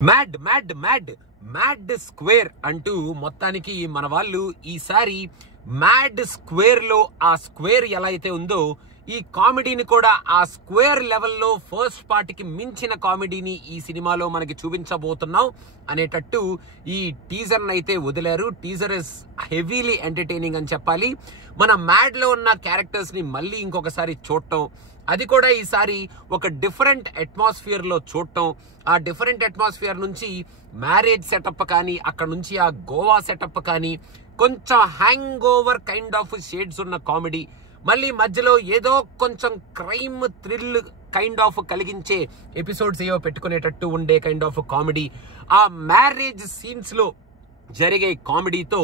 Mad mad mad mad square అంటూ మొత్తానికి మన వాళ్ళు ఈసారి మ్యాడ్ స్క్వేర్ లో ఆ స్క్వేర్ ఎలా అయితే ఉందో ఈ కామెడీని కూడా ఆ స్క్వేర్ లెవెల్లో ఫస్ట్ పార్ట్కి మించిన కామెడీని ఈ సినిమాలో మనకి చూపించబోతున్నాం అనేటట్టు ఈ టీజర్ అయితే వదిలారు. టీజర్ ఇస్ హెవీలీ ఎంటర్టైనింగ్ అని చెప్పాలి. మన మ్యాడ్ లో ఉన్న క్యారెక్టర్స్ ని మళ్ళీ ఇంకొకసారి చూడటం, అది కూడా ఈసారి ఒక డిఫరెంట్ అట్మాస్ఫియర్ లో చూడటం, ఆ డిఫరెంట్ అట్మాస్ఫియర్ నుంచి మ్యారేజ్ సెటప్ కానీ అక్కడ నుంచి ఆ గోవా సెటప్ కానీ కొంచెం hang over kind of shades ఉన్న కామెడీ, మళ్ళీ మధ్యలో ఏదో కొంచెం క్రైమ్ థ్రిల్ కైండ్ ఆఫ్ కలిగించే ఎపిసోడ్స్ ఏవో పెట్టుకునేటట్టు ఉండే కైండ్ ఆఫ్ కామెడీ, ఆ మ్యారేజ్ సీన్స్ లో జరిగే కామెడీతో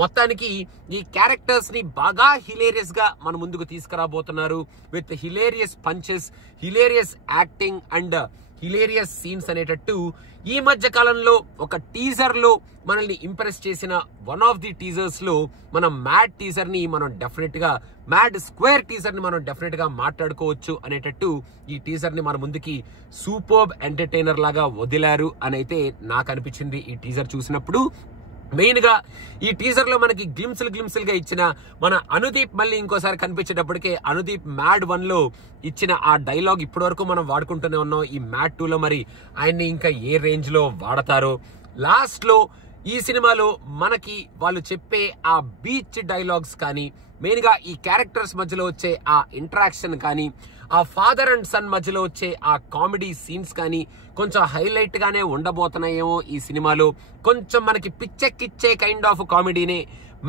మొత్తానికి ఈ క్యారెక్టర్స్ ని బాగా హిలేరియస్ గా మన ముందుకు తీసుకురాబోతున్నారు. With hilarious punches, hilarious acting and hilarious scenes అనేటట్టు ఈ మధ్య కాలంలో ఒక టీజర్ లో మనల్ని ఇంప్రెస్ చేసిన వన్ ఆఫ్ ది టీజర్స్ లో మనం మ్యాడ్ టీజర్ ని మనం డెఫినెట్ గా మ్యాడ్ స్క్వేర్ టీజర్ ని మనం డెఫినెట్ గా మాట్లాడుకోవచ్చు అనేటట్టు ఈ టీజర్ ని మన ముందుకి సూపర్బ్ ఎంటర్టైనర్ లాగా వదిలారు అని అయితే నాకు అనిపించింది ఈ టీజర్ చూసినప్పుడు. మెయిన్ గా ఈ టీజర్ లో మనకి గ్లిమ్స్లు గా ఇచ్చిన మన అనుదీప్ మళ్ళీ ఇంకోసారి కనిపించేటప్పటికే అనుదీప్ మ్యాడ్ 1 లో ఇచ్చిన ఆ డైలాగ్ ఇప్పటి వరకు మనం వాడుకుంటూనే ఉన్నాం. ఈ మ్యాడ్ 2 లో మరి ఆయన్ని ఇంకా ఏ రేంజ్ లో వాడతారో, లాస్ట్ లో ఈ సినిమాలో మనకి వాళ్ళు చెప్పే ఆ బీచ్ డైలాగ్స్ కానీ, మెయిన్ గా ఈ క్యారెక్టర్స్ మధ్యలో వచ్చే ఆ ఇంటరాక్షన్ కానీ, ఆ ఫాదర్ అండ్ సన్ మధ్యలో వచ్చే ఆ కామెడీ సీన్స్ కానీ కొంచెం హైలైట్ గానే ఉండబోతున్నాయేమో ఈ సినిమాలో. కొంచెం మనకి పిచ్చెక్కిచ్చే కైండ్ ఆఫ్ కామెడీనే,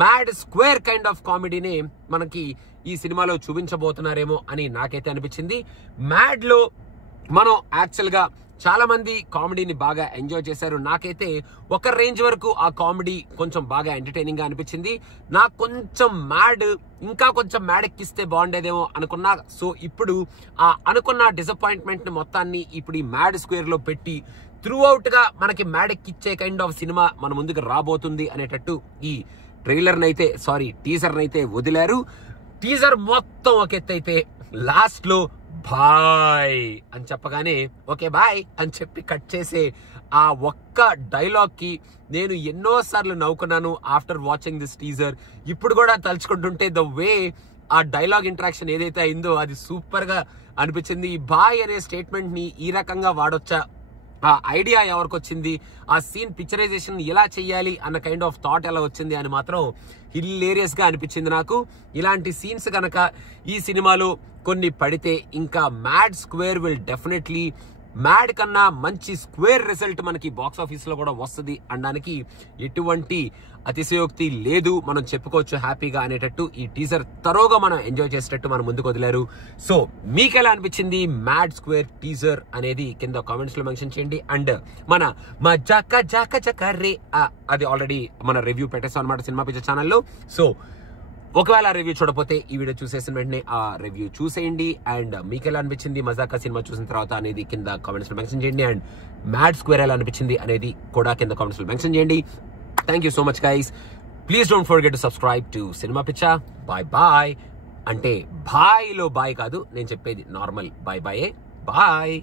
మ్యాడ్ స్క్వేర్ కైండ్ ఆఫ్ కామెడీనే మనకి ఈ సినిమాలో చూపించబోతున్నారేమో అని నాకైతే అనిపించింది. మ్యాడ్ లో మనం యాక్చువల్ గా చాలా మంది కామెడీని బాగా ఎంజాయ్ చేశారు. నాకైతే ఒక రేంజ్ వరకు ఆ కామెడీ కొంచెం బాగా ఎంటర్టైనింగ్ గా అనిపించింది. నాకు కొంచెం మ్యాడ్ ఇంకా కొంచెం మ్యాడ్ ఎక్కిస్తే బాగుండేదేమో అనుకున్నా. సో ఇప్పుడు ఆ అనుకున్న డిసప్పాయింట్మెంట్ ని మొత్తాన్ని ఇప్పుడు ఈ మ్యాడ్ స్క్వేర్ లో పెట్టి త్రూ అవుట్ గా మనకి మ్యాడ్ ఎక్కిచ్చే కైండ్ ఆఫ్ సినిమా మన ముందుకు రాబోతుంది అనేటట్టు ఈ టీజర్ నైతే వదిలారు. టీజర్ మొత్తం ఒక ఎత్తు అయితే లాస్ట్ లో బాయ్ అని చెప్పగానే ఓకే బాయ్ అని చెప్పి కట్ చేసే ఆ ఒక్క డైలాగ్ కి నేను ఎన్నోసార్లు నవ్వుకున్నాను ఆఫ్టర్ వాచింగ్ దిస్ టీజర్. ఇప్పుడు కూడా తలుచుకుంటుంటే ద వే ఆ డైలాగ్ ఇంటరాక్షన్ ఏదైతే అయిందో అది సూపర్ గా అనిపించింది. ఈ బాయ్ అనే స్టేట్మెంట్ ని ఈ రకంగా వాడొచ్చా, ఆ ఐడియా ఎవరికి వచ్చింది, ఆ సీన్ పిక్చరైజేషన్ ఎలా చెయ్యాలి అన్న కైండ్ ఆఫ్ థాట్ ఎలా వచ్చింది అని మాత్రం హిలేరియస్ గా అనిపించింది నాకు. ఇలాంటి సీన్స్ కనుక ఈ సినిమాలో కొన్ని పడితే ఇంకా mad square will definitely mad కన్నా మంచి స్క్వేర్ రిజల్ట్ మనకి బాక్స్ ఆఫీస్ లో కూడా వస్తుంది అనడానికి ఎటువంటి అతిశయోక్తి లేదు. మనం చెప్పుకోవచ్చు హ్యాపీగా అనేటట్టు ఈ టీజర్ తరోగా మనం ఎంజాయ్ చేసేటట్టు మనం ముందుకు వదిలారు. సో మీకు ఎలా అనిపించింది మ్యాడ్ స్క్వేర్ టీజర్ అనేది కింద కామెంట్స్ లో మెన్షన్ చేయండి. అండ్ మా జాక రే అది ఆల్రెడీ మన రివ్యూ పెట్టేస్తాం అనమాట సినిమా పిక్చర్ ఛానల్లో. సో ఒకవేళ ఆ రివ్యూ చూడకపోతే ఈ వీడియో చూసేసిన వెంటనే ఆ రివ్యూ చూసేయండి. అండ్ మీకు ఎలా అనిపించింది మజాకా సినిమా చూసిన తర్వాత అనేది కింద కామెంట్స్ లో మెన్షన్ చేయండి. అండ్ మ్యాడ్ స్క్వేర్ ఎలా అనిపించింది అనేది కూడా కింద కామెంట్స్ లో మెన్షన్ చేయండి. Thank you so much guys. Please don't forget to subscribe to cinema picture. Bye అంటే బాయ్ లో బాయ్ కాదు, నేను చెప్పేది నార్మల్ బాయ్.